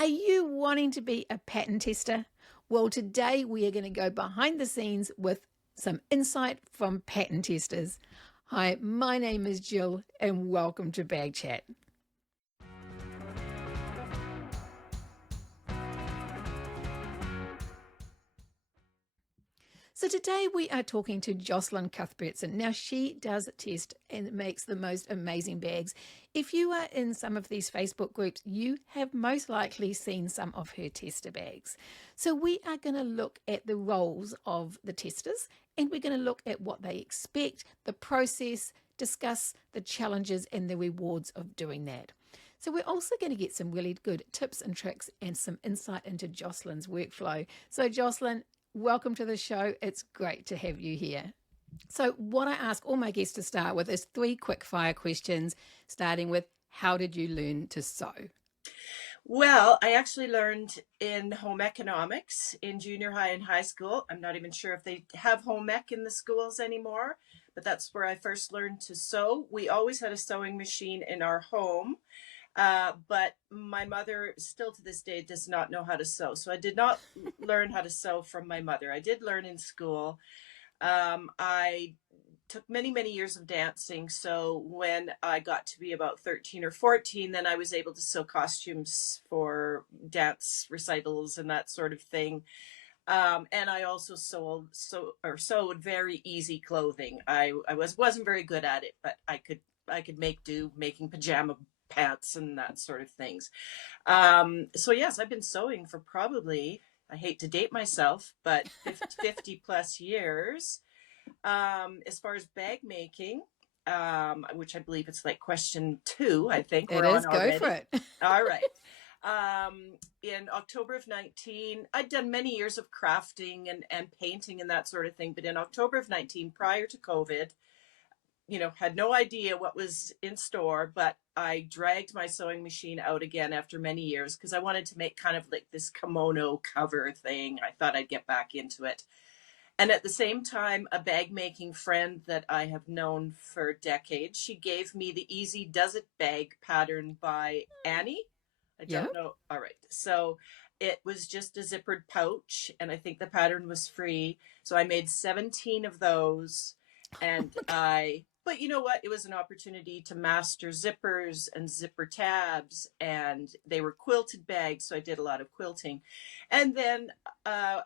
Are you wanting to be a pattern tester? Well, today we are going to go behind the scenes with some insight from pattern testers. Hi, my name is Jill, and welcome to Bag Chat. So today we are talking to Jocelyn Cuthbertson. Now she does test and makes the most amazing bags. If you are in some of these Facebook groups, you have most likely seen some of her tester bags. So we are going to look at the roles of the testers, and we're going to look at what they expect, the process, discuss the challenges and the rewards of doing that. So we're also going to get some really good tips and tricks and some insight into Jocelyn's workflow. So Jocelyn, welcome to the show. It's great to have you here. So, what I ask all my guests to start with is 3 quick fire questions, starting with how did you learn to sew? Well, I actually learned in home economics in junior high and high school. I'm not even sure if they have home ec in the schools anymore, but that's where I first learned to sew. We always had a sewing machine in our home, but my mother still to this day does not know how to sew. So I did not learn how to sew from my mother. I did learn in school. I took many, many years of dancing. So when I got to be about 13 or 14, then I was able to sew costumes for dance recitals and that sort of thing. And I also sewed very easy clothing. I wasn't very good at it, but I could make do making pajama pants and that sort of things. So yes, I've been sewing for probably, I hate to date myself, but 50 plus years. As far as bag making, which I believe it's like question 2, I think It we're on is, go for already. it. All right. In October of 19, I'd done many years of crafting and painting and that sort of thing. But in October of 19, prior to COVID, had no idea what was in store, but I dragged my sewing machine out again after many years because I wanted to make kind of like this kimono cover thing. I thought I'd get back into it. And at the same time, a bag making friend that I have known for decades, she gave me the Easy Does It bag pattern by Annie. I Yeah. don't know. All right. So it was just a zippered pouch, and I think the pattern was free. So I made 17 of those. But you know what? It was an opportunity to master zippers and zipper tabs, and they were quilted bags. So I did a lot of quilting. And then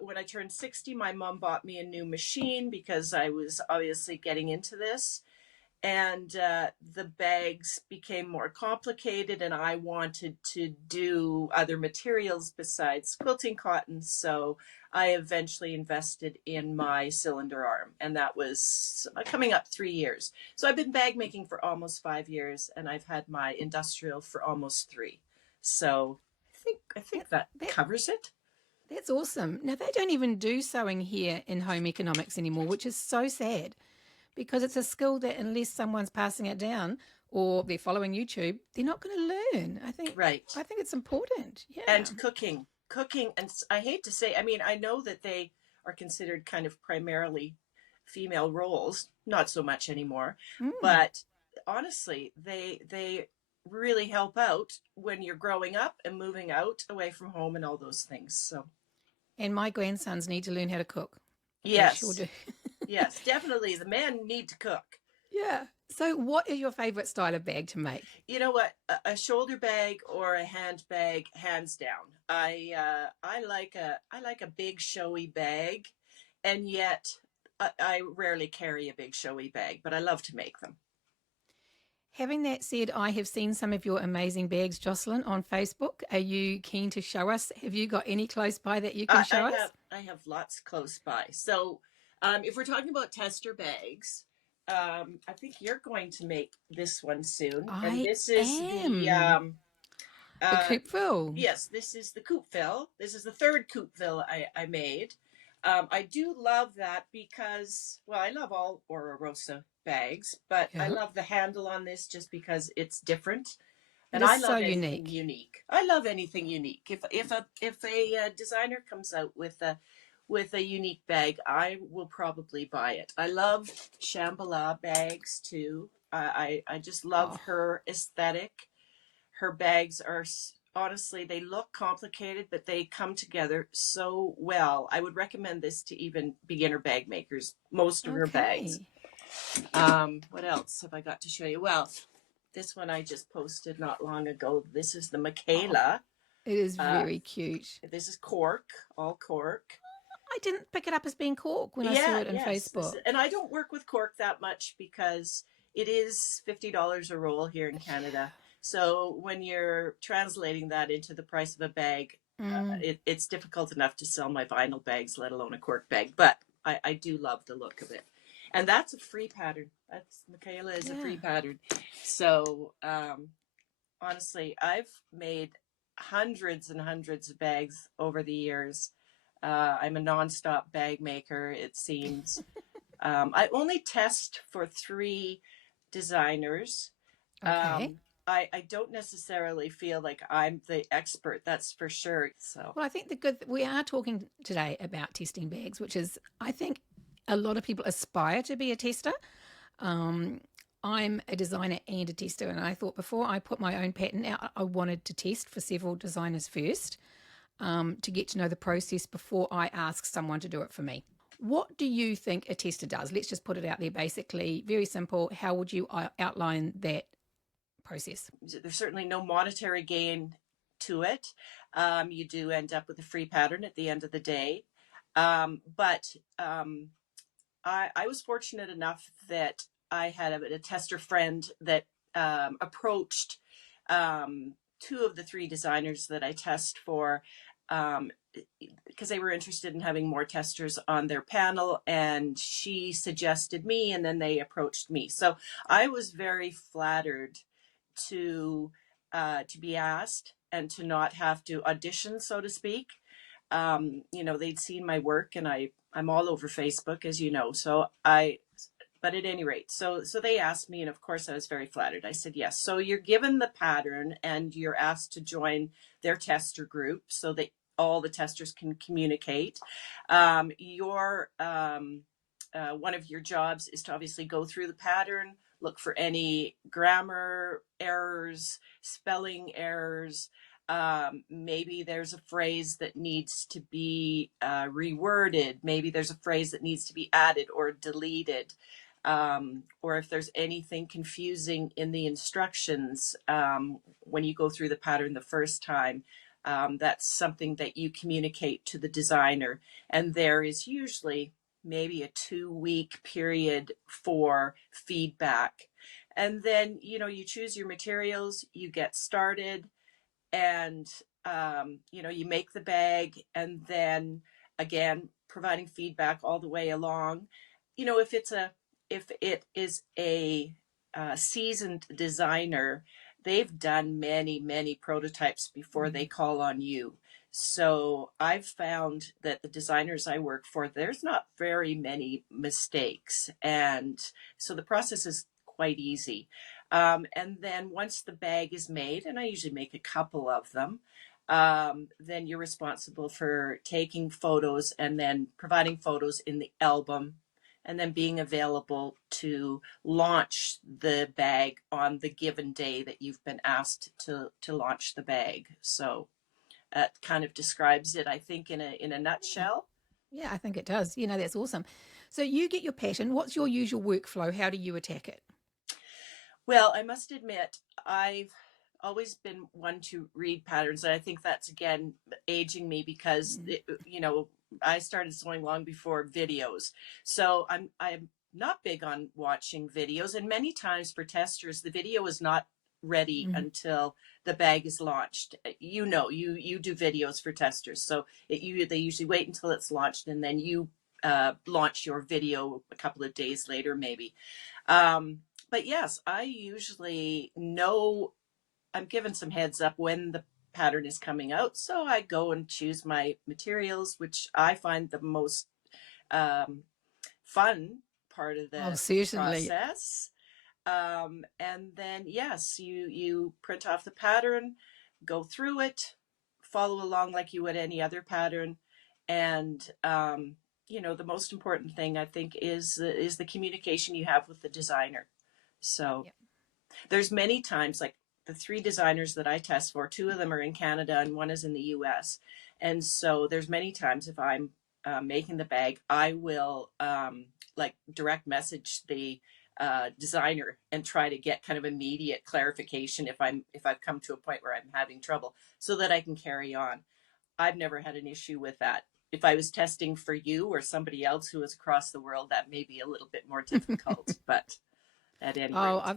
when I turned 60, my mom bought me a new machine because I was obviously getting into this. And the bags became more complicated, and I wanted to do other materials besides quilting cotton. So I eventually invested in my cylinder arm, and that was coming up 3 years. So I've been bag making for almost 5 years, and I've had my industrial for almost 3. So I think That, that that covers it. that's awesome. Now they don't even do sewing here in home economics anymore, which is so sad because it's a skill that unless someone's passing it down or they're following YouTube, they're not going to learn. I think Right. I think it's important. Yeah. And cooking, and I hate to say, I mean, I know that they are considered kind of primarily female roles, not so much anymore, Mm. but honestly, they really help out when you're growing up and moving out away from home and all those things. So And my grandsons need to learn how to cook. They sure yes, do. yes, definitely the men need to cook. Yeah. So, what is your favorite style of bag to make? You know what? A shoulder bag or a handbag, hands down. I like a big showy bag, and yet I rarely carry a big showy bag, but I love to make them. Having that said, I have seen some of your amazing bags, Jocelyn, on Facebook. Are you keen to show us? Have you got any close by that you can I, show I us? have I have lots close by. So, if we're talking about tester bags, I think you're going to make this one soon, and I this is the am. The uh, Coopville. yes, this is the Coupeville. This is the third Coupeville I made. I do love that because, well, I love all Ora Rosa bags, but I Yeah. love the handle on this just because it's different. It And is I so love anything unique. unique. I love anything unique. If a designer comes out with a unique bag, I will probably buy it. I love Shambhala bags too. I just love Oh, her aesthetic. Her bags honestly, they look complicated, but they come together so well. I would recommend this to even beginner bag makers, most of your bags. Okay. What else have I got to show you? Well, this one I just posted not long ago. This is the Oh, Michaela. it is Uh, very cute. this is cork, all cork. I didn't pick it up as being cork when I saw Yeah, it in yes. Facebook. And I don't work with cork that much because it is $50 a roll here in Canada. So when you're translating that into the price of a bag, Mm, it's difficult enough to sell my vinyl bags, let alone a cork bag. But I do love the look of it. And that's a free pattern. That's Michaela is a yeah. free pattern. So honestly, I've made hundreds and hundreds of bags over the years. I'm a nonstop bag maker, it seems. I only test for three designers. Okay. I don't necessarily feel like I'm the expert, that's for sure. So, Well, I think we are talking today about testing bags, which is, I think, a lot of people aspire to be a tester. Um, I'm a designer and a tester, and I thought before I put my own pattern out, I wanted to test for several designers first, to get to know the process before I ask someone to do it for me. What do you think a tester does? Let's just put it out there basically, very simple. How would you outline that process? there's certainly no monetary gain to it. You do end up with a free pattern at the end of the day. But I was fortunate enough that I had a tester friend that approached two of the three designers that I test for, um, because they were interested in having more testers on their panel, and she suggested me, and then they approached me. So I was very flattered to be asked and to not have to audition, so to speak. They'd seen my work, and I'm all over Facebook, as you know. But at any rate, so they asked me, and of course I was very flattered. I said yes. So you're given the pattern, and you're asked to join their tester group so that all the testers can communicate. Your One of your jobs is to obviously go through the pattern, look for any grammar errors, spelling errors. Maybe there's a phrase that needs to be reworded. Maybe there's a phrase that needs to be added or deleted. Or if there's anything confusing in the instructions when you go through the pattern the first time, that's something that you communicate to the designer. And there is usually maybe a 2-week period for feedback. And then, you choose your materials, you get started, and you make the bag, and then again providing feedback all the way along. If it is a seasoned designer, they've done many many prototypes before they Mm. call on you. So I've found that the designers I work for, there's not very many mistakes, and so the process is quite easy. And then once the bag is made, and I usually make a couple of them, then you're responsible for taking photos and then providing photos in the album, and then being available to launch the bag on the given day that you've been asked to launch the bag. So that kind of describes it, I think, in a Yeah. nutshell. Yeah, I think it does. That's awesome. So you get your pattern. What's your usual workflow? How do you attack it? Well, I must admit, I've always been one to read patterns, and I think that's again aging me because Mm, I started sewing long before videos, so I'm not big on watching videos, and many times for testers, the video is not ready mm, until the bag is launched. You do videos for testers, so they usually wait until it's launched, and then you launch your video a couple of days later, maybe. Um, but yes, I usually know I'm given some heads up when the pattern is coming out. So I go and choose my materials, which I find the most um, fun part of Oh, the certainly. process. And then, yes, you print off the pattern, go through it, follow along like you would any other pattern. And, the most important thing I think is the communication you have with the designer. So Yep. there's many times, like the three designers that I test for, two of them are in Canada and one is in the US. And so there's many times if I'm making the bag, I will like direct message the designer and try to get kind of immediate clarification if I've come to a point where I'm having trouble so that I can carry on. I've never had an issue with that. If I was testing for you or somebody else who is across the world, that may be a little bit more difficult, but at any Oh, rate,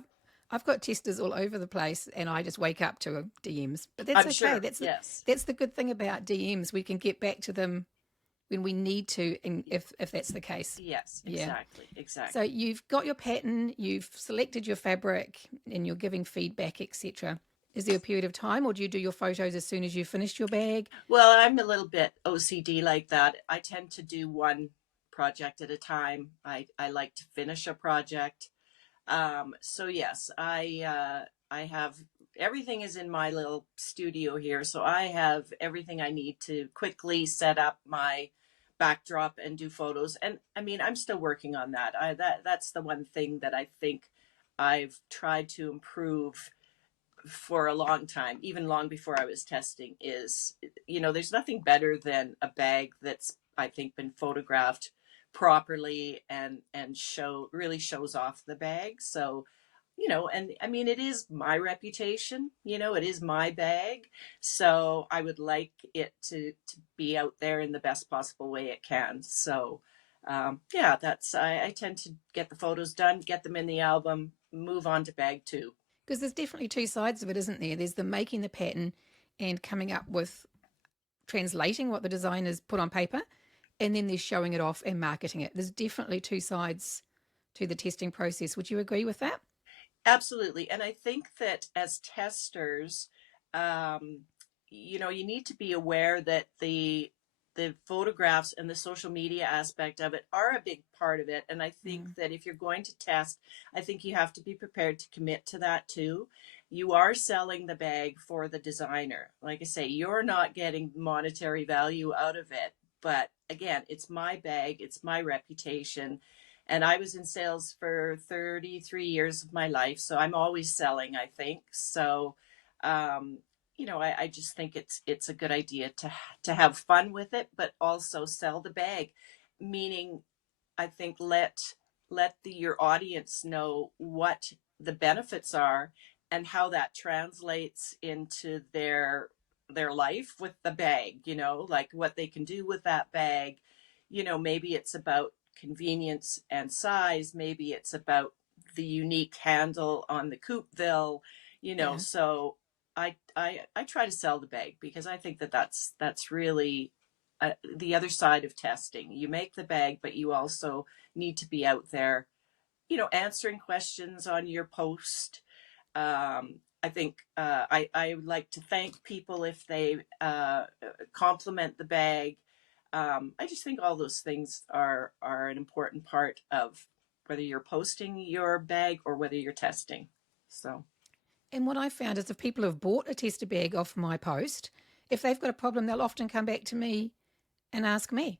I've got testers all over the place, and I just wake up to DMs. But that's I'm okay. sure, yes. That's the good thing about DMs. We can get back to them when we need to, and if that's the case. Yes, Yeah. exactly, So exactly. you've got your pattern, you've selected your fabric, and you're giving feedback, etc. Is there a period of time, or do you do your photos as soon as you've finished your bag? Well, I'm a little bit OCD like that. I tend to do one project at a time. I like to finish a project. So yes, I have everything is in my little studio here, so I have everything I need to quickly set up my backdrop and do photos. And I mean, I'm still working on that. That's the one thing that I think I've tried to improve for a long time, even long before I was testing, is, there's nothing better than a bag that's, I think, been photographed properly and really shows off the bag. So, and I mean, it is my reputation, it is my bag. So I would like it to be out there in the best possible way it can. So, yeah, I tend to get the photos done, get them in the album, move on to bag two. Because there's definitely two sides of it, isn't there? There's the making the pattern and coming up with translating what the designers put on paper, and then there's showing it off and marketing it. There's definitely two sides to the testing process. Would you agree with that? Absolutely. And I think that as testers, um, you need to be aware that the photographs and the social media aspect of it are a big part of it. And I think Mm. that if you're going to test, I think you have to be prepared to commit to that too. You are selling the bag for the designer. Like I say, you're not getting monetary value out of it. But again, it's my bag, it's my reputation. And I was in sales for 33 years of my life. So I'm always selling, I think. So, um, I just think it's a good idea to have fun with it, but also sell the bag. Meaning, I think your audience know what the benefits are and how that translates into their life with the bag. Like what they can do with that bag. Maybe it's about convenience and size. Maybe it's about the unique handle on the Coupeville. Yeah. So I try to sell the bag because I think that's really the other side of testing. You make the bag, but you also need to be out there, answering questions on your post. I think I would like to thank people if they compliment the bag. I just think all those things are an important part of whether you're posting your bag or whether you're testing. So And what I found is if people have bought a tester bag off my post, if they've got a problem, they'll often come back to me and ask me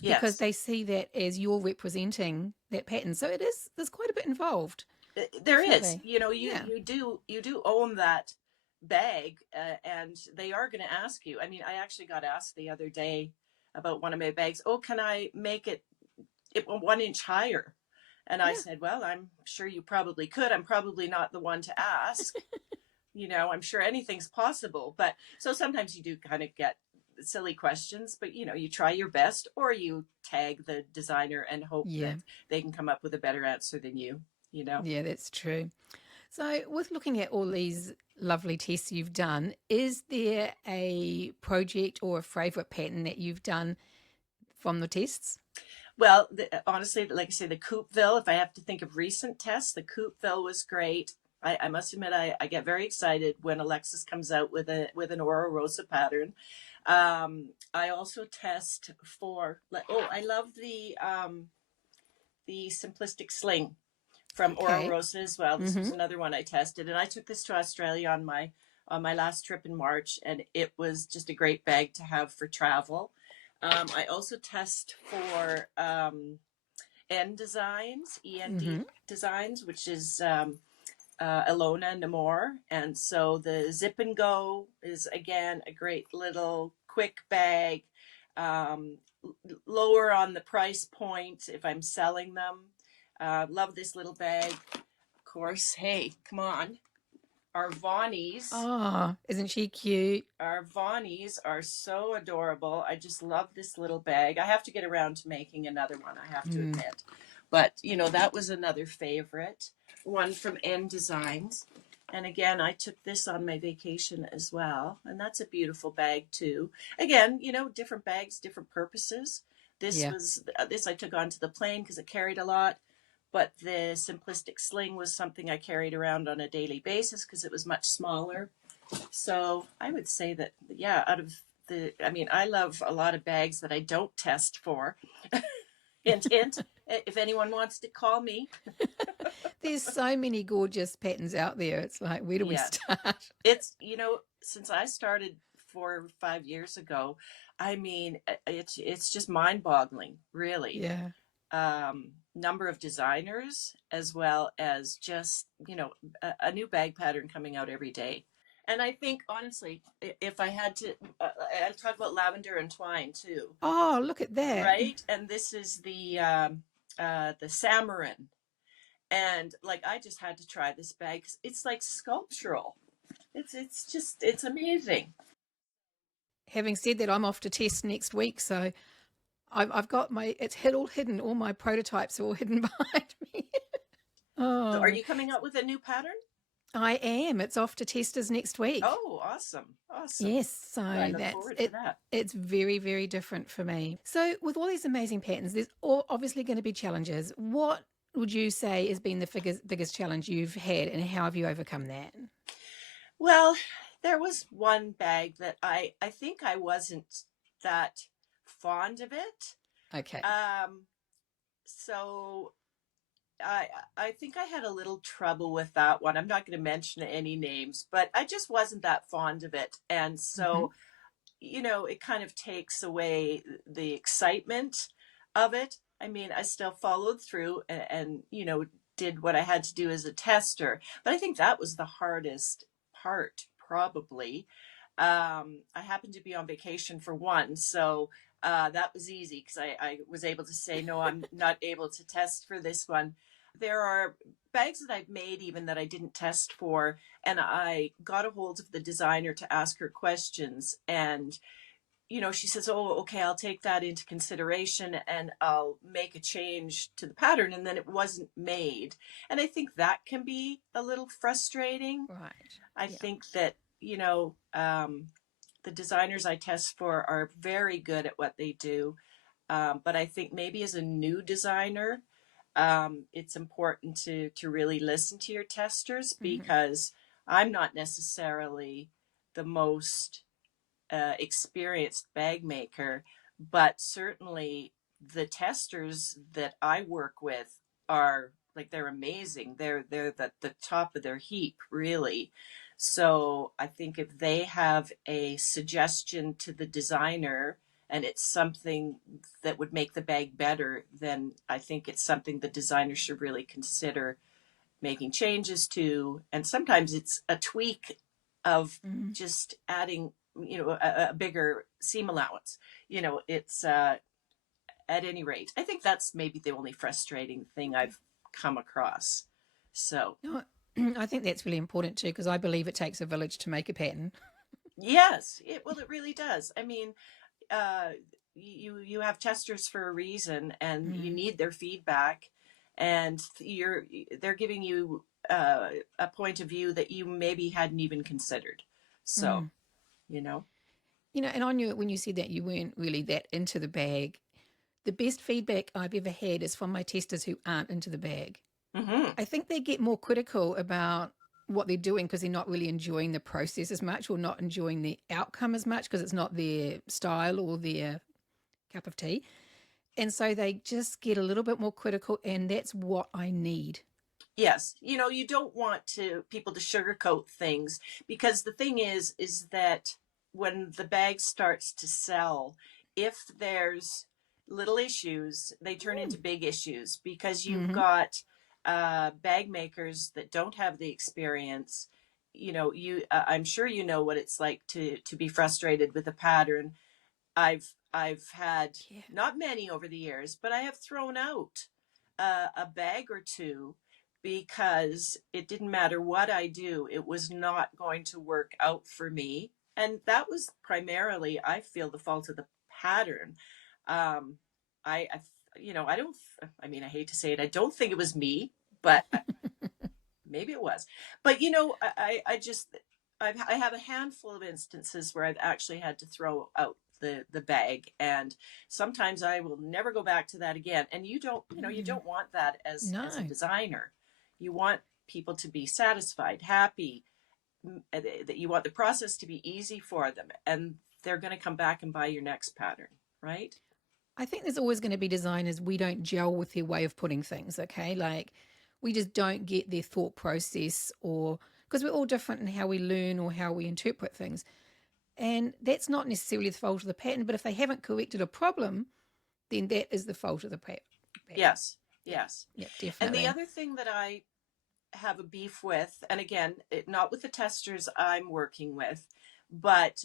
because yes, they see that as you're representing that pattern. So there's quite a bit involved, there is. definitely. You Yeah. you do own that bag, and they are going to ask you. I mean, I actually got asked the other day about one of my bags. Oh, can I make it 1 inch higher? And I Yeah. said, well, I'm sure you probably could. I'm probably not the one to ask. I'm sure anything's possible. But so sometimes you do kind of get silly questions, but you try your best or you tag the designer and hope Yeah. that they can come up with a better answer than you. Yeah, that's true. So, with looking at all these lovely tests you've done, is there a project or a favorite pattern that you've done from the tests? Well, honestly, like I say, the Coupeville, if I have to think of recent tests, the Coupeville was great. I must admit, I get very excited when Alexis comes out with an Oro Rosa pattern. I also test for, I love the simplistic sling from Oro Okay. Rosa as well. This was Mm-hmm. another one I tested, and I took this to Australia on my last trip in March, and it was just a great bag to have for travel. I also test for N Designs, END Mm-hmm. Designs, which is Ilona Namor. And so the Zip and Go is, again, a great little quick bag, um, lower on the price point if I'm selling them. Love this little bag. Of course, hey, come on. Our Vaughnies. Oh, isn't she cute? Our Vaughnies are so adorable. I just love this little bag. I have to get around to making another one, I have to Mm. admit. But, you know, that was another favorite. One from N Designs. And again, I took this on my vacation as well. And that's a beautiful bag too. Again, you know, different bags, different purposes. Yeah. This I took onto the plane because it carried a lot. But the Simplistic Sling was something I carried around on a daily basis because it was much smaller. So I would say that, yeah, out of I mean, I love a lot of bags that I don't test for. Hint, hint. If anyone wants to call me, There's so many gorgeous patterns out there. It's like, where do we yes, start? it's, you know, since I started 4 or 5 years ago, I mean, it's just mind-boggling, really. Yeah. Number of designers as well as just, you know, a new bag pattern coming out every day. And I think honestly, if I had to, I'll talk about lavender and twine too, Oh, look at that. right? And this is the Samarin, and like I just had to try this bag 'cause it's like sculptural. It's just it's amazing. Having said that, I'm off to test next week, so I've got it's all hidden. All my prototypes are all hidden behind me. So are Oh, you coming out with a new pattern? I am. It's off to testers next week. Oh, awesome, awesome. Yes, Well, I so look that's forward to it. that. It's very, very different for me. So, with all these amazing patterns, there's obviously going to be challenges. What would you say has been the biggest challenge you've had, and how have you overcome that? Well, there was one bag that I think I wasn't that fond of it. Okay. Um, so I I think I had a little trouble with that one. I'm not going to mention any names, but I just wasn't that fond of it. And Hmm. so, you know, it kind of takes away the excitement of it. I mean, I still followed through and you know, did what I had to do as a tester, but I think that was the hardest part, probably. I happened to be on vacation for one, so that was easy because I was able to say, no, I'm not able to test for this one. There are bags that I've made even that I didn't test for, and I got a hold of the designer to ask her questions. And, you know, she says, oh, okay, I'll take that into consideration and I'll make a change to the pattern. And then it wasn't made. And I think that can be a little frustrating. Right. I Yeah. think that, you know, the designers I test for are very good at what they do. But I think maybe as a new designer, it's important to really listen to your testers Hmm. because I'm not necessarily the most experienced bag maker, but certainly the testers that I work with are like they're amazing. They're the top of their heap, really. So I think if they have a suggestion to the designer and it's something that would make the bag better, then I think it's something the designer should really consider making changes to. And sometimes it's a tweak of Hmm. just adding, you know, a bigger seam allowance. You know, it's at any rate, I think that's maybe the only frustrating thing Okay. I've come across. So No, I think that's really important too, because I believe it takes a village to make a pattern. yes, it really does. I mean, uh, you have testers for a reason, and you Mm, need their feedback, and they're giving you a point of view that you maybe hadn't even considered. So mm. you know, And I knew when you said that you weren't really that into the bag. The best feedback I've ever had is from my testers who aren't into the bag. hmm, I think they get more critical about what they're doing because they're not really enjoying the process as much or not enjoying the outcome as much because it's not their style or their cup of tea. And so they just get a little bit more critical, and that's what I need. yes, you know, you don't want to people to sugarcoat things because the thing is that when the bag starts to sell, if there's little issues, they turn into big issues because you've Mm-hmm. got bag makers that don't have the experience, I'm sure you know what it's like to be frustrated with a pattern. I've had Yeah. not many over the years, but I have thrown out a bag or two because it didn't matter what I do, it was not going to work out for me. And that was primarily, I feel, the fault of the pattern. Um, I I don't, I mean, I hate to say it, I don't think it was me, but maybe it was. But, I just, I have a handful of instances where I've actually had to throw out the bag, and sometimes I will never go back to that again. And you Mm, don't want that as a no. designer. You want people to be satisfied, happy, that you want the process to be easy for them, and they're going to come back and buy your next pattern, right? I think there's always going to be designers we don't gel with their way of putting things, okay? Like we just don't get their thought process, or because we're all different in how we learn or how we interpret things. And that's not necessarily the fault of the pattern, but if they haven't corrected a problem, then that is the fault of the pattern. Yes, Yep, yes. yep, And the definitely. other thing that I have a beef with, and again, not with the testers I'm working with, but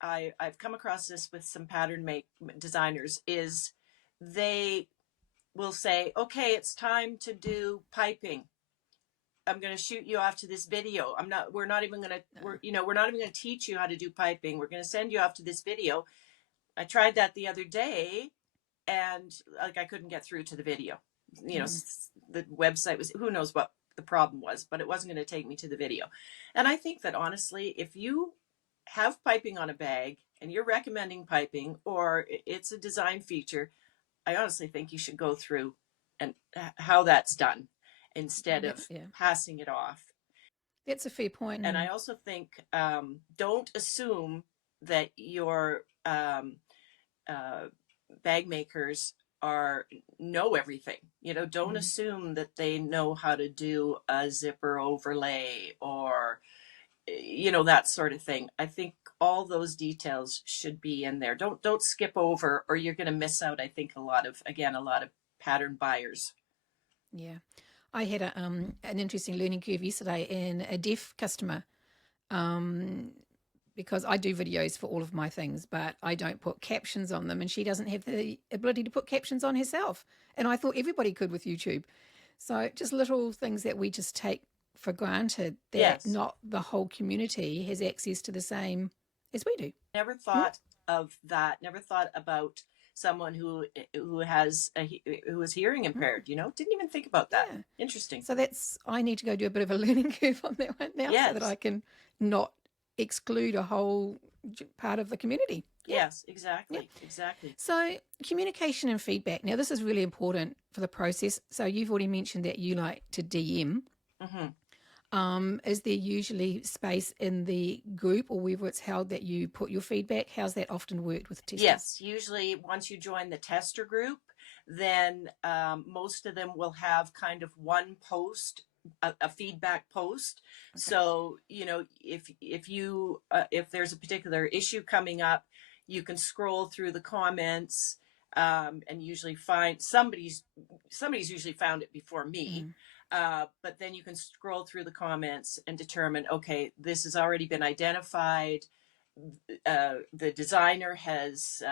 I've come across this with some pattern make designers, is they will say, okay, it's time to do piping. I'm going to shoot you off to this video. We're not even going to, No. we're not even going to teach you how to do piping. We're going to send you off to this video. I tried that the other day, and like I couldn't get through to the video. Mm. The website was, who knows what the problem was, but it wasn't going to take me to the video. And I think that honestly, if you have piping on a bag and you're recommending piping, or it's a design feature, I honestly think you should go through and how that's done instead Yeah, of yeah. passing it off. That's a fair point. And I And also think, don't assume that your uh, bag makers are know everything. Don't mm, assume that they know how to do a zipper overlay, or that sort of thing. I think all those details should be in there. Don't skip over, or you're going to miss out. I think a lot of pattern buyers. yeah. I had an interesting learning curve yesterday in a deaf customer. Um, because I do videos for all of my things, but I don't put captions on them, and she doesn't have the ability to put captions on herself. And I thought everybody could with YouTube. So just little things that we just take for granted that Yes. not the whole community has access to the same as we do. Never Hmm? thought of that. Never thought about someone who is hearing Hmm. impaired. Didn't even think about that. Yeah. Interesting. So I need to go do a bit of a learning curve on that one now so that I Yes. can not exclude a whole part of the community. Yeah. Yes. Yep. Exactly. Exactly. So, communication and feedback. Now, this is really important for the process. So, you've already mentioned that you like to DM. Hmm. Is there usually space in the group or wherever it's held that you put your feedback? How's that often worked with testers? Yes, usually once you join the tester group, then most of them will have kind of one post, a feedback post. Okay. So if there's a particular issue coming up, you can scroll through the comments, and usually find somebody's usually found it before me. Mm, But then you can scroll through the comments and determine, okay, this has already been identified. The designer has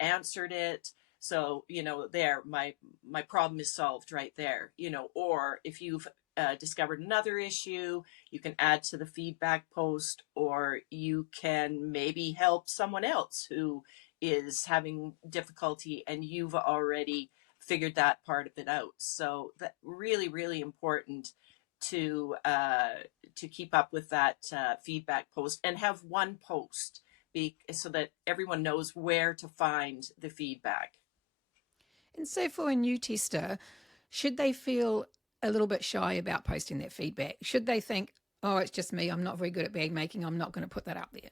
answered it, so there, my problem is solved right there. Or if you've discovered another issue, you can add to the feedback post, or you can maybe help someone else who is having difficulty, and you've already figured that part of it out. So that really, really important to keep up with that feedback post, and have one post so that everyone knows where to find the feedback. And so, for a new tester, should they feel a little bit shy about posting that feedback? Should they think, oh, it's just me, I'm not very good at bag making, I'm not going to put that up there?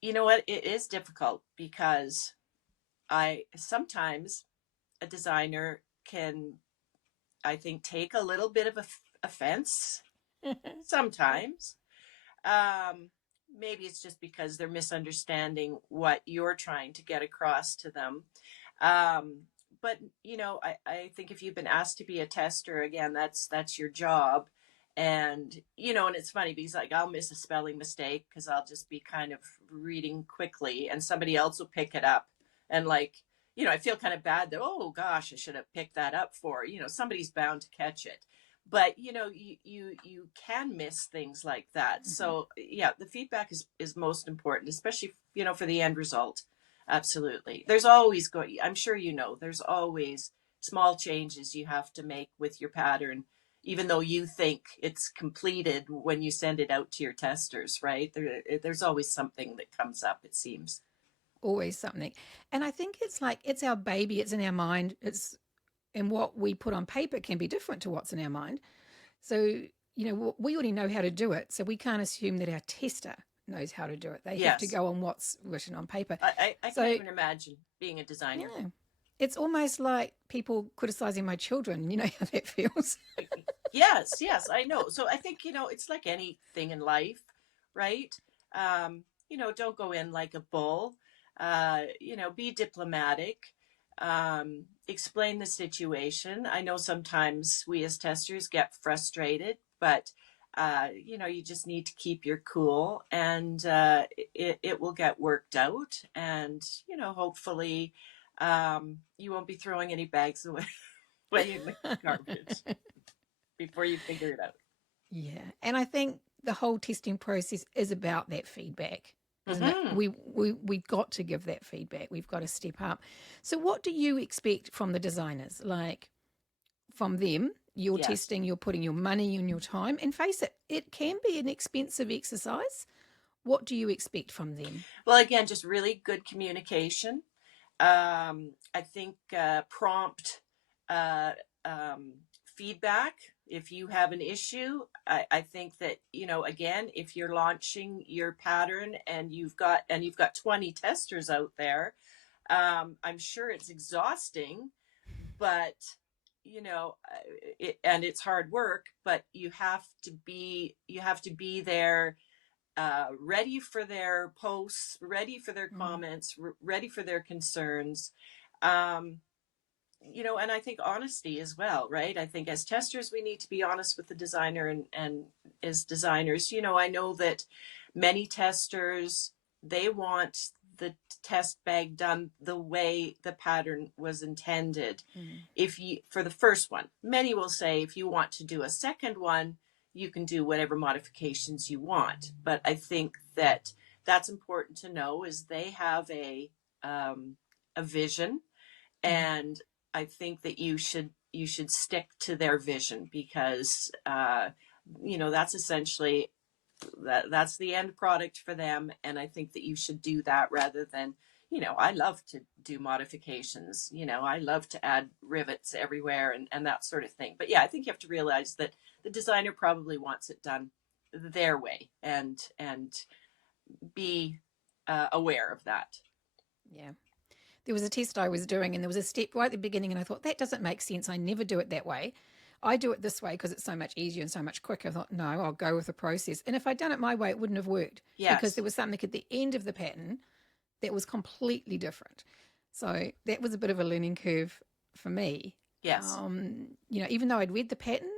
You know what? It is difficult because I sometimes a designer can, I think, take a little bit of offense Okay. sometimes. Um, Maybe it's just because they're misunderstanding what you're trying to get across to them. Um, but I think if you've been asked to be a tester, again, that's your job. And and it's funny because like I'll miss a spelling mistake because I'll just be kind of reading quickly and somebody else will pick it up. And like, I feel kind of bad that, oh gosh, I should have picked that up for, somebody's bound to catch it. But you can miss things like that. Mhm. So yeah, the feedback is most important, especially for the end result. Absolutely. There's always going, I'm sure there's always small changes you have to make with your pattern, even though you think it's completed when you send it out to your testers, right? There's always something that comes up, it seems. Always something. And I think it's like it's our baby, it's in our mind. It's and what we put on paper can be different to what's in our mind. So, we already know how to do it. So we can't assume that our tester knows how to do it. They have to Yes. go on what's written on paper. I can't So, even imagine being a designer. yeah, it's almost like people criticizing my children. You know how that feels. Yes, yes, I know. So I think, it's like anything in life, right? Don't go in like a bull. Be diplomatic. Explain the situation. I know sometimes we as testers get frustrated, but you just need to keep your cool and it will get worked out. And, hopefully you won't be throwing any bags away, away in the garbage before you figure it out. Yeah. And I think the whole testing process is about that feedback, isn't it? Hmm. We've got to give that feedback. We've got to step up. So what do you expect from the designers? Like from them, you're Yes. testing, you're putting your money and your time. And face it, it can be an expensive exercise. What do you expect from them? Well, again, just really good communication. I think prompt uh, um, feedback. If you have an issue, I think that again, if you're launching your pattern and you've got 20 testers out there, I'm sure it's exhausting, but and it's hard work, but you have to be there, ready for their posts, ready for their Mm, comments, ready for their concerns. Um, and I think honesty as well, right? I think as testers, we need to be honest with the designer, and as designers, I know that many testers, they want the test bag done the way the pattern was intended. mm, If you, for the first one, many will say if you want to do a second one, you can do whatever modifications you want. But I think that that's important to know is they have a vision, mm. and I think that you should stick to their vision because that's essentially that's the end product for them, and I think that you should do that rather than I love to do modifications. I love to add rivets everywhere and that sort of thing. But yeah, I think you have to realize that the designer probably wants it done their way, and be aware of that. Yeah. There was a test I was doing, and there was a step right at the beginning, and I thought, that doesn't make sense. I never do it that way. I do it this way because it's so much easier and so much quicker. I thought, no, I'll go with the process. And if I'd done it my way, it wouldn't have worked because Yes. there was something at the end of the pattern that was completely different. So that was a bit of a learning curve for me. Yes. Even though I'd read the pattern,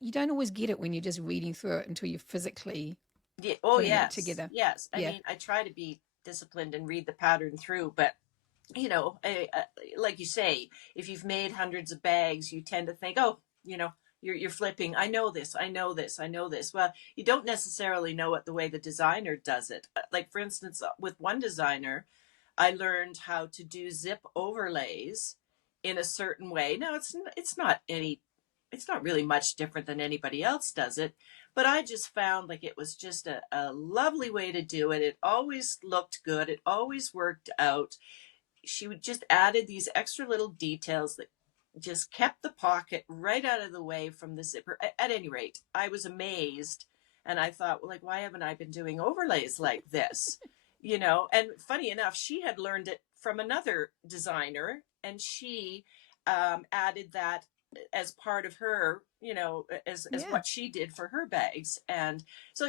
you don't always get it when you're just reading through it until you're physically Yeah. Oh, putting it yes. together. Yes. I Yeah. mean, I try to be disciplined and read the pattern through, but like you say, if you've made hundreds of bags, you tend to think, oh, you're flipping. I know this. I know this. I know this. Well, you don't necessarily know it the way the designer does it. Like for instance, with one designer, I learned how to do zip overlays in a certain way. Now it's not really much different than anybody else does it, but I just found like it was just a lovely way to do it. It always looked good. It always worked out. She would just added these extra little details that just kept the pocket right out of the way from the zipper. At any rate, I was amazed, and I thought, well, like, why haven't I been doing overlays like this? And funny enough, she had learned it from another designer, and she added that as part of her, as Yeah. what she did for her bags. And so,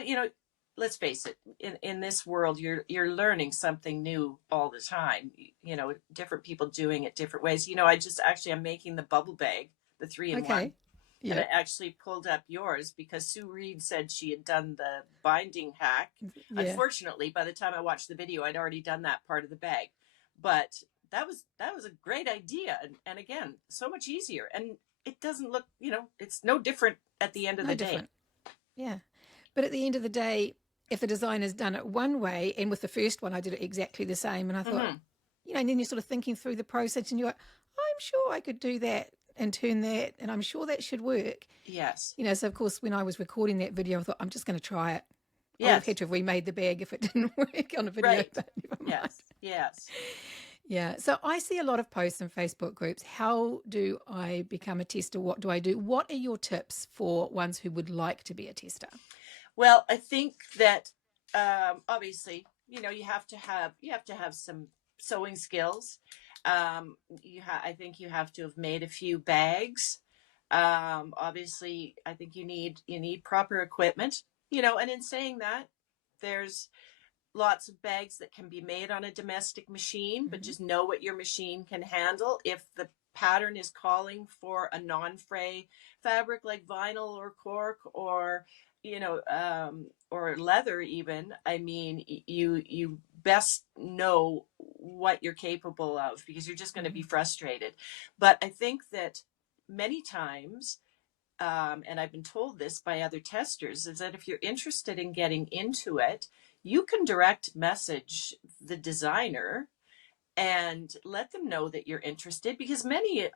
let's face it, in this world, you're learning something new all the time. You know, different people doing it different ways. You know, I'm making the bubble bag, the 3-in-1. Okay. And I Yep. actually pulled up yours because Sue Reed said she had done the binding hack. Yeah. Unfortunately, by the time I watched the video, I'd already done that part of the bag. But that was a great idea, and again, so much easier. And it doesn't look, it's no different at the end of No the day. different. Yeah. But at the end of the day, if the designer's done it one way, and with the first one, I did it exactly the same. And I thought, Hmm. and then you're sort of thinking through the process and you're like, I'm sure I could do that and turn that, and I'm sure that should work. Yes. So of course, when I was recording that video, I thought, I'm just going to try it. I would have Yes. had to have remade the bag if it didn't work on a video, Right. but never mind. Yes. Yes. Yeah. So I see a lot of posts in Facebook groups. How do I become a tester? What do I do? What are your tips for ones who would like to be a tester? Well, I think that obviously, you have to have some sewing skills. I think you have to have made a few bags. Obviously, I think you need proper equipment. And in saying that, there's lots of bags that can be made on a domestic machine, but Mhm. just know what your machine can handle. If the pattern is calling for a non-fray fabric like vinyl or cork or leather even, I mean, you best know what you're capable of, because you're just going to be Mhm. frustrated. But I think that many times, and I've been told this by other testers, is that if you're interested in getting into it, you can direct message the designer and let them know that you're interested, because many,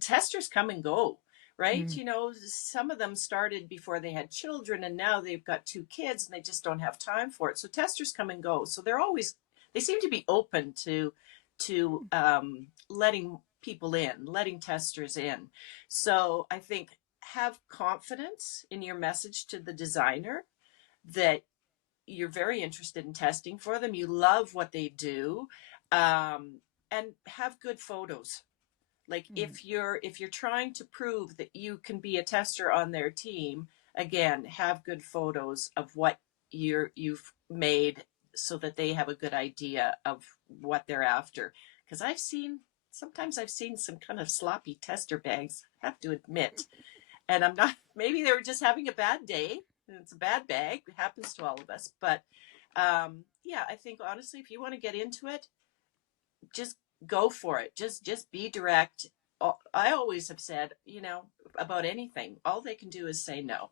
testers come and go, right? Mm. Some of them started before they had children, and now they've got 2 kids and they just don't have time for it. So testers come and go. So they seem to be open to letting people in, letting testers in. So I think have confidence in your message to the designer that you're very interested in testing for them. You love what they do, and have good photos. Like Mm. if you're trying to prove that you can be a tester on their team, again, have good photos of what you've made, so that they have a good idea of what they're after. Because sometimes I've seen some kind of sloppy tester bags, I have to admit. And I'm not, maybe they were just having a bad day, and it's a bad bag. It happens to all of us. But yeah, I think honestly, if you want to get into it, just go for it. Just be direct. I always have said, about anything, all they can do is say no.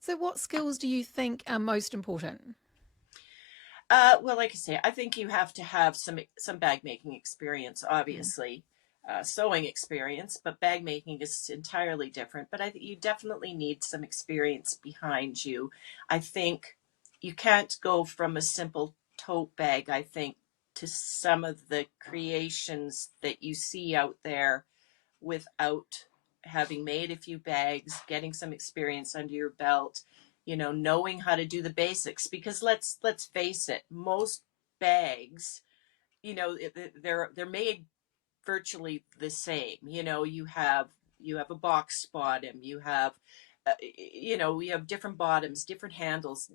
So what skills do you think are most important? Well, like I say, I think you have to have some bag making experience, Mm. obviously, sewing experience, but bag making is entirely different. But I think you definitely need some experience behind you. I think you can't go from a simple tote bag, I think, to some of the creations that you see out there without having made a few bags, getting some experience under your belt, knowing how to do the basics. Because let's face it, most bags, they're made virtually the same. You have a box bottom, you have different bottoms, different handles,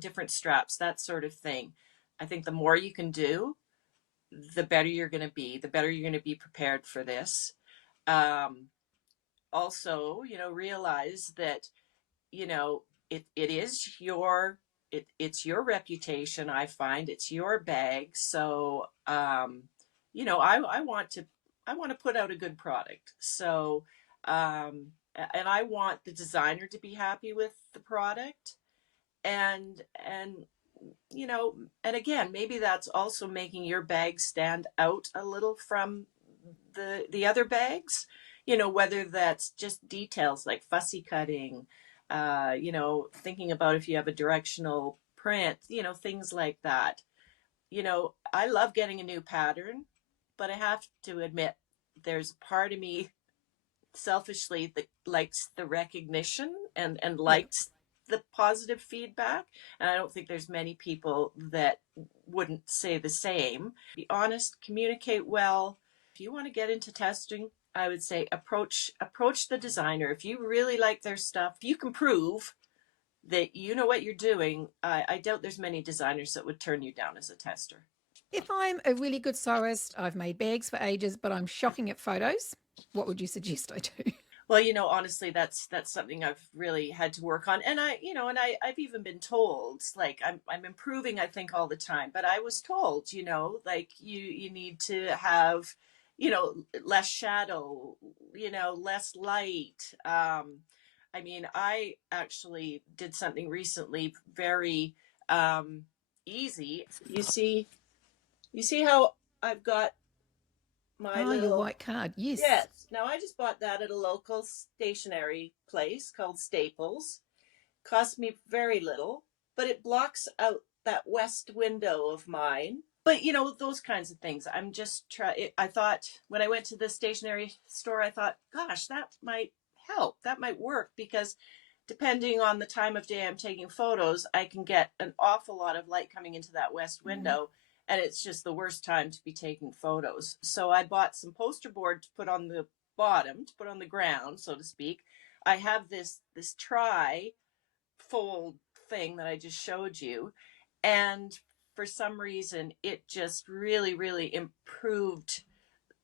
different straps, that sort of thing. I think the more you can do, the better you're going to be, the better you're going to be prepared for this. um, Also, realize that, it is it's your reputation. I find it's your bag. So, I want to put out a good product. So, and I want the designer to be happy with the product. And you know, and again, maybe that's also making your bag stand out a little from the other bags. Whether that's just details like fussy cutting, thinking about if you have a directional print, things like that. I love getting a new pattern, but I have to admit, there's a part of me selfishly that likes the recognition and Yeah. likes the positive feedback. And I don't think there's many people that wouldn't say the same. Be honest, communicate well. If you want to get into testing, I would say approach the designer. If you really like their stuff, you can prove that you know what you're doing, I doubt there's many designers that would turn you down as a tester. If I'm a really good sewist, I've made bags for ages, but I'm shocking at photos, what would you suggest I do? Well, honestly, that's something I've really had to work on, and I've even been told, like, I'm improving, I think, all the time. But I was told, like, you need to have, less shadow, less light. I mean, I actually did something recently very um, easy. You see how I've got my Ah, your little. white card. Yes. Yes. Now I just bought that at a local stationery place called Staples. Cost me very little, but it blocks out that west window of mine. But those kinds of things. I'm just try. I thought when I went to the stationery store, I thought, gosh, that might help. That might work because depending on the time of day I'm taking photos, I can get an awful lot of light coming into that west Mm. window, and it's just the worst time to be taking photos. So I bought some poster board to put on the bottom, to put on the ground, so to speak. I have this tri fold thing that I just showed you, and for some reason it just really really improved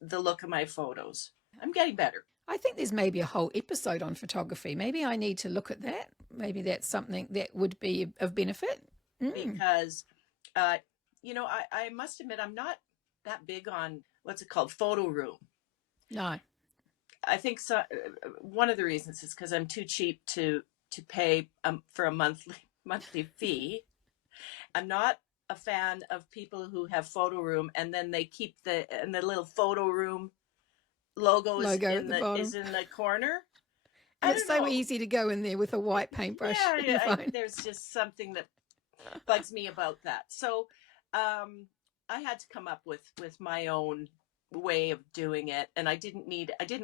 the look of my photos. I'm getting better. I think there's maybe a whole episode on photography. Maybe I need to look at that. Maybe that's something that would be of benefit. Mm. Because I must admit I'm not that big on what's it called, photo room. No. I think so. One of the reasons is because I'm too cheap to pay for a monthly fee. I'm not a fan of people who have photo room and then they keep the little photo room logo is Logo at in the the bottom. is in the corner. And I it's don't so know. easy to go in there with a white paintbrush Yeah, in your phone. there's just something that bugs me about that. So I had to come up with my own way of doing it, and I didn't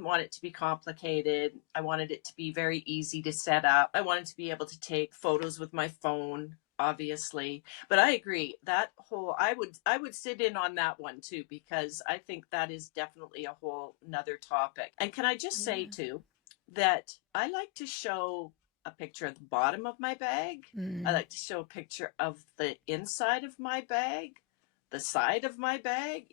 want it to be complicated. I wanted it to be very easy to set up. I wanted to be able to take photos with my phone, obviously. But I agree, that whole I would sit in on that one too, because I think that is definitely a whole another topic. And can I just say Yeah. too that I like to show a picture of the bottom of my bag. I Mm. like to show a picture of the inside of my bag, the side of my bag,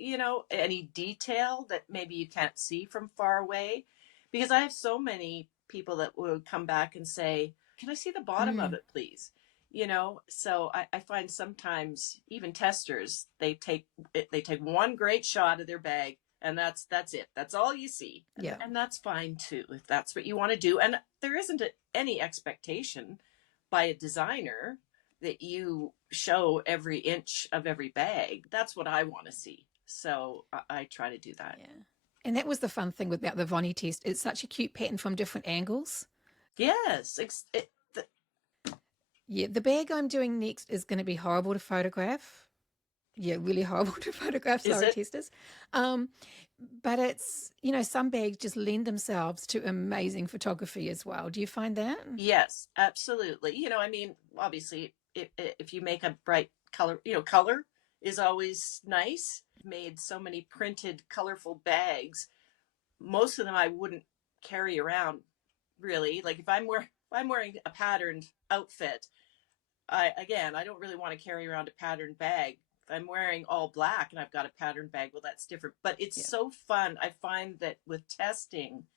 any detail that maybe you can't see from far away. Because I have so many people that would come back and say, can I see the bottom of Mm. it, please? So I find sometimes even testers, they take one great shot of their bag, and that's it. That's all you see. and, Yeah. and that's fine too, if that's what you want to do. And there isn't any expectation by a designer that you show every inch of every bag. That's what I want to see. So I try to do that. Yeah. And that was the fun thing about the Vonnie test. It's such a cute pattern from different angles. Yes. Yeah, the bag I'm doing next is going to be horrible to photograph. Yeah, really horrible to photograph, Is sorry, it? testers. Um, but it's, some bags just lend themselves to amazing photography as well. Do you find that? Yes, absolutely. I mean, obviously, if you make a bright color, color is always nice. Made so many printed, colorful bags. Most of them I wouldn't carry around really. Like if I'm wearing a patterned outfit, I don't really want to carry around a patterned bag. If I'm wearing all black and I've got a patterned bag, well, that's different. But it's Yeah. so fun. I find that with testing,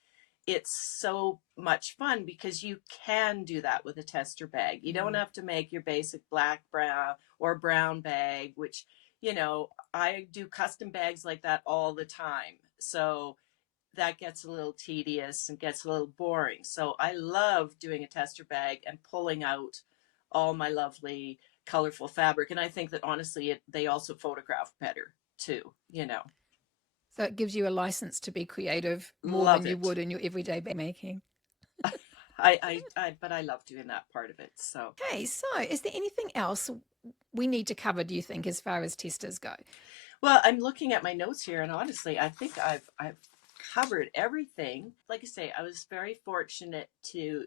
it's so much fun because you can do that with a tester bag. You don't Mm. have to make your basic black, brown, or brown bag, which, I do custom bags like that all the time. So that gets a little tedious and gets a little boring. So I love doing a tester bag and pulling out all my lovely colorful fabric. And I think that honestly, they also photograph better too. So it gives you a license to be creative more than Love you it. would in your everyday bag making. But I love doing that part of it. So, Okay, so is there anything else we need to cover, do you think, as far as testers go? well, I'm looking at my notes here, and honestly, I think I've covered everything. Like I say, I was very fortunate to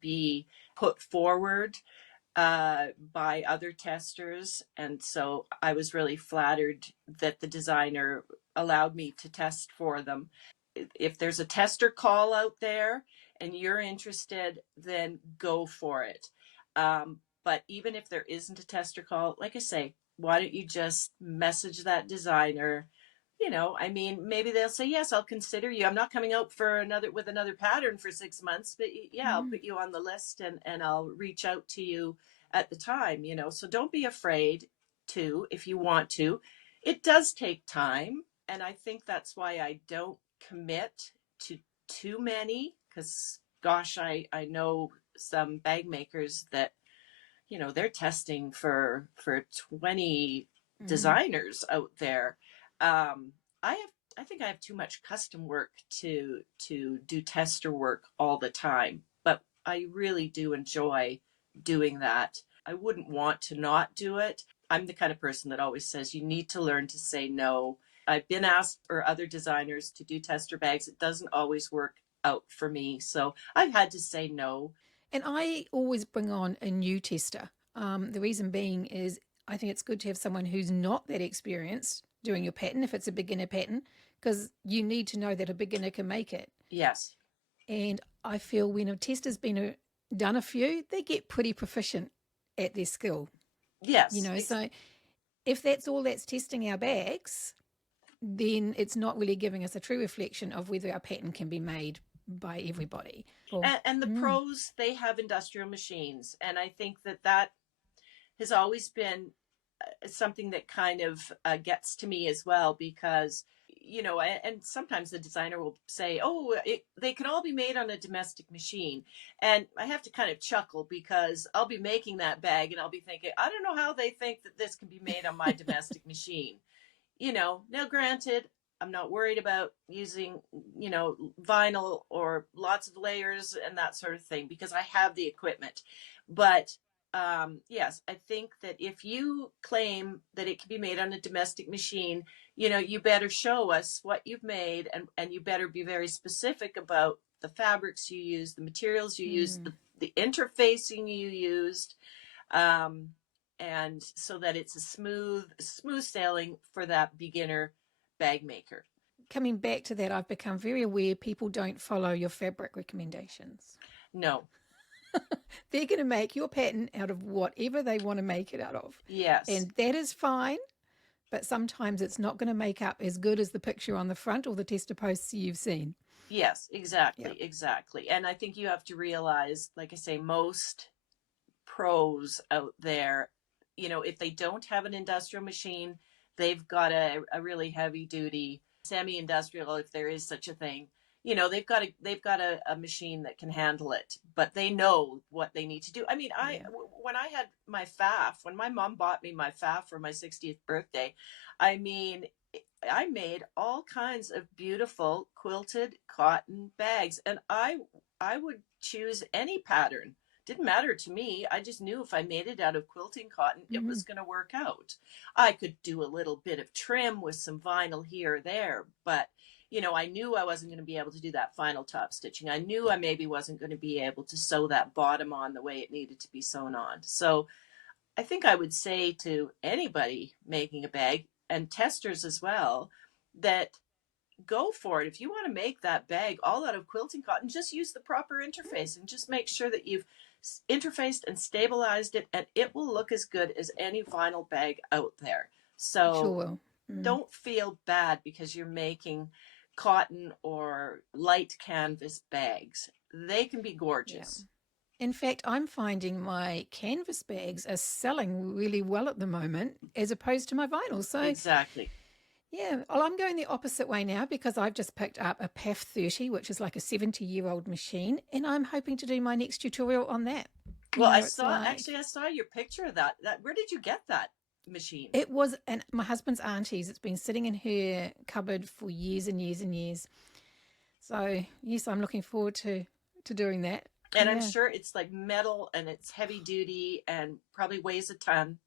be put forward by other testers. And so I was really flattered that the designer allowed me to test for them. If there's a tester call out there and you're interested, then go for it. But even if there isn't a tester call, like I say, why don't you just message that designer? I mean, maybe they'll say, yes, I'll consider you. I'm not coming out with another pattern for 6 months, but yeah, I'll Mm. put you on the list, and I'll reach out to you at the time. So don't be afraid to, if you want to. It does take time. And I think that's why I don't commit to too many, because gosh, I know some bag makers that they're testing for 20 Mm. designers out there. I think I have too much custom work to do tester work all the time, but I really do enjoy doing that. I wouldn't want to not do it. I'm the kind of person that always says you need to learn to say no. I've been asked for other designers to do tester bags. It doesn't always work out for me, so I've had to say no. And I always bring on a new tester. The reason being is I think it's good to have someone who's not that experienced doing your pattern if it's a beginner pattern, because you need to know that a beginner can make it. Yes. And I feel when a tester's done a few, they get pretty proficient at their skill. Yes. So if that's all that's testing our bags, then it's not really giving us a true reflection of whether our pattern can be made by everybody. And the pros, they have industrial machines, and I think that has always been something that kind of gets to me as well, because and sometimes the designer will say, oh, they can all be made on a domestic machine, and I have to kind of chuckle, because I'll be making that bag and I'll be thinking, I don't know how they think that this can be made on my domestic machine. Now granted, I'm not worried about using, vinyl or lots of layers and that sort of thing, because I have the equipment. But yes, I think that if you claim that it can be made on a domestic machine, you better show us what you've made, and you better be very specific about the fabrics you use, the materials you use, the interfacing you used. And so that it's a smooth sailing for that beginner bag maker. Coming back to that, I've become very aware people don't follow your fabric recommendations. No. They're going to make your pattern out of whatever they want to make it out of. Yes. And that is fine, but sometimes it's not going to make up as good as the picture on the front or the tester posts you've seen. Yes, exactly. And I think you have to realize, like I say, most pros out there, if they don't have an industrial machine, they've got a really heavy duty semi-industrial, if there is such a thing. They've got a machine that can handle it, but they know what they need to do. I mean, when I had my FAF, when my mom bought me my FAF for my 60th birthday, I mean, I made all kinds of beautiful quilted cotton bags, and I would choose any pattern. Didn't matter to me. I just knew if I made it out of quilting cotton, it was going to work out. I could do a little bit of trim with some vinyl here or there, but I knew I wasn't going to be able to do that final top stitching. I knew I maybe wasn't going to be able to sew that bottom on the way it needed to be sewn on. So I think I would say to anybody making a bag, and testers as well, that go for it. If you want to make that bag all out of quilting cotton, just use the proper interface and just make sure that you've interfaced and stabilized it, and it will look as good as any vinyl bag out there. So sure will. Don't feel bad because you're making cotton or light canvas bags. They can be gorgeous. Yeah. In fact, I'm finding my canvas bags are selling really well at the moment as opposed to my vinyl. So exactly. Yeah, well, I'm going the opposite way now because I've just picked up a PAF 30, which is like a 70-year-old machine, and I'm hoping to do my next tutorial on that. Well, I saw your picture of that. Where did you get that machine? It was my husband's auntie's. It's been sitting in her cupboard for years and years and years. So yes, I'm looking forward to doing that. And I'm sure it's like metal and it's heavy duty and probably weighs a ton.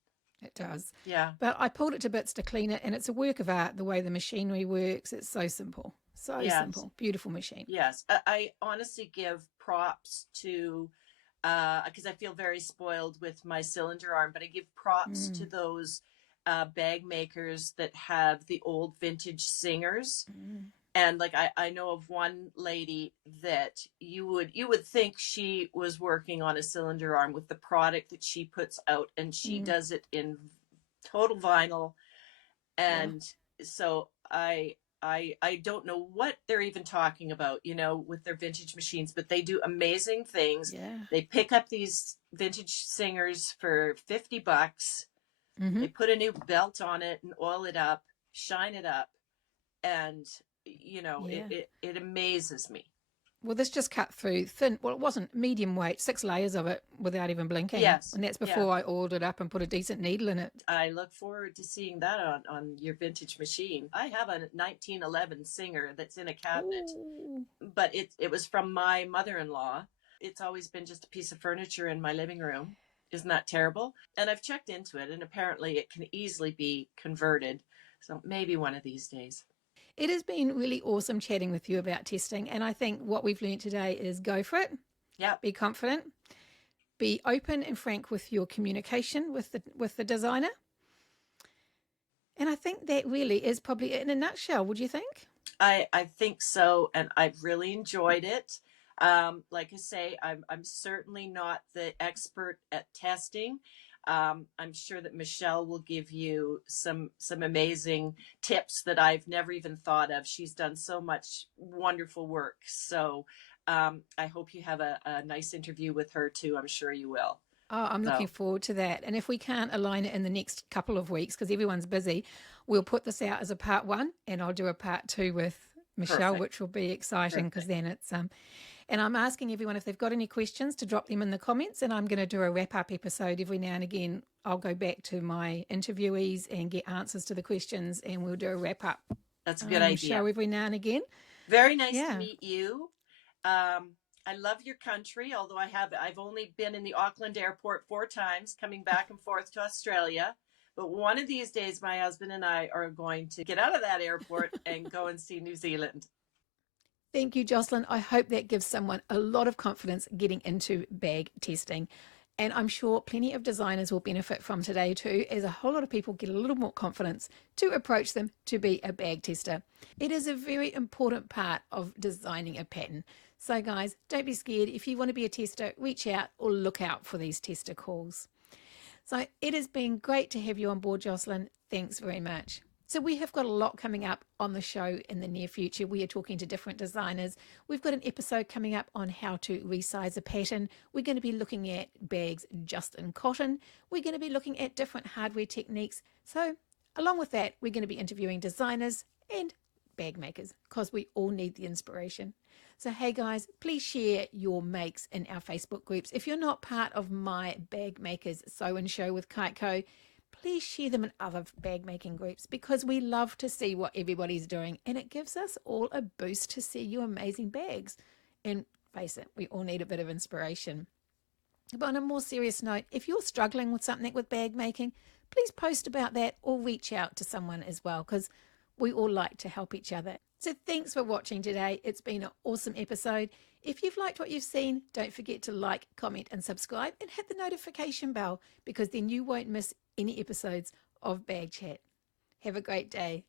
It does. Yeah. But I pulled it to bits to clean it, and it's a work of art, the way the machinery works. It's so simple. So simple. Beautiful machine. Yes. I honestly give props to, because I feel very spoiled with my cylinder arm, but I give props to those bag makers that have the old vintage singers. And like I know of one lady that you would think she was working on a cylinder arm with the product that she puts out, and she Mm, does it in total vinyl. wow. And so I don't know what they're even talking about, with their vintage machines, but they do amazing things. Yeah. They pick up these vintage singers for $50. Hmm. They put a new belt on it and oil it up, shine it up, and Yeah. it amazes me. Well, this just cut through thin. Well, it wasn't medium weight, 6 layers of it without even blinking. Yes, And that's yeah. before I oiled it up and put a decent needle in it. I look forward to seeing that on your vintage machine. I have a 1911 Singer that's in a cabinet, Oh, but it was from my mother-in-law. It's always been just a piece of furniture in my living room. Isn't that terrible? And I've checked into it, and apparently it can easily be converted. So maybe one of these days. it has been really awesome chatting with you about testing. And I think what we've learned today is go for it, Yep. be confident, be open and frank with your communication with the designer. And I think that really is probably it in a nutshell. Would you think? I think so, and I've really enjoyed it. Like I say, I'm certainly not the expert at testing. I'm sure that Michelle will give you some amazing tips that I've never even thought of. She's done so much wonderful work. So I hope you have a nice interview with her too. I'm sure you will. Oh, I'm looking So forward to that. And if we can't align it in the next couple of weeks, because everyone's busy, we'll put this out as a part one and I'll do a part two with Michelle, perfect, which will be exciting because perfect. then it's and I'm asking everyone if they've got any questions to drop them in the comments, and I'm going to do a wrap up episode every now and again. I'll go back to my interviewees and get answers to the questions, and we'll do a wrap up That's a good show idea. every now and again. Very nice to Yeah. meet you. I love your country, although I've only been in the Auckland airport 4 times, coming back and forth to Australia. But one of these days, my husband and I are going to get out of that airport and go and see New Zealand. Thank you, Jocelyn. I hope that gives someone a lot of confidence getting into bag testing. And I'm sure plenty of designers will benefit from today too, as a whole lot of people get a little more confidence to approach them to be a bag tester. It is a very important part of designing a pattern. So, guys, don't be scared. If you want to be a tester, reach out or look out for these tester calls. So, it has been great to have you on board, Jocelyn. Thanks very much. So, we have got a lot coming up on the show in the near future. We are talking to different designers. We've got an episode coming up on how to resize a pattern. We're going to be looking at bags just in cotton. We're going to be looking at different hardware techniques. So, along with that, we're going to be interviewing designers and bag makers because we all need the inspiration. So, hey guys, please share your makes in our Facebook groups. If you're not part of my Bag Makers Sew and Show with Kite Co, please share them in other bag making groups because we love to see what everybody's doing and it gives us all a boost to see your amazing bags. And face it, we all need a bit of inspiration. But on a more serious note, if you're struggling with something with bag making, please post about that or reach out to someone as well because we all like to help each other. So thanks for watching today. It's been an awesome episode. If you've liked what you've seen, don't forget to like, comment, and subscribe and hit the notification bell because then you won't miss any episodes of Bag Chat. Have a great day.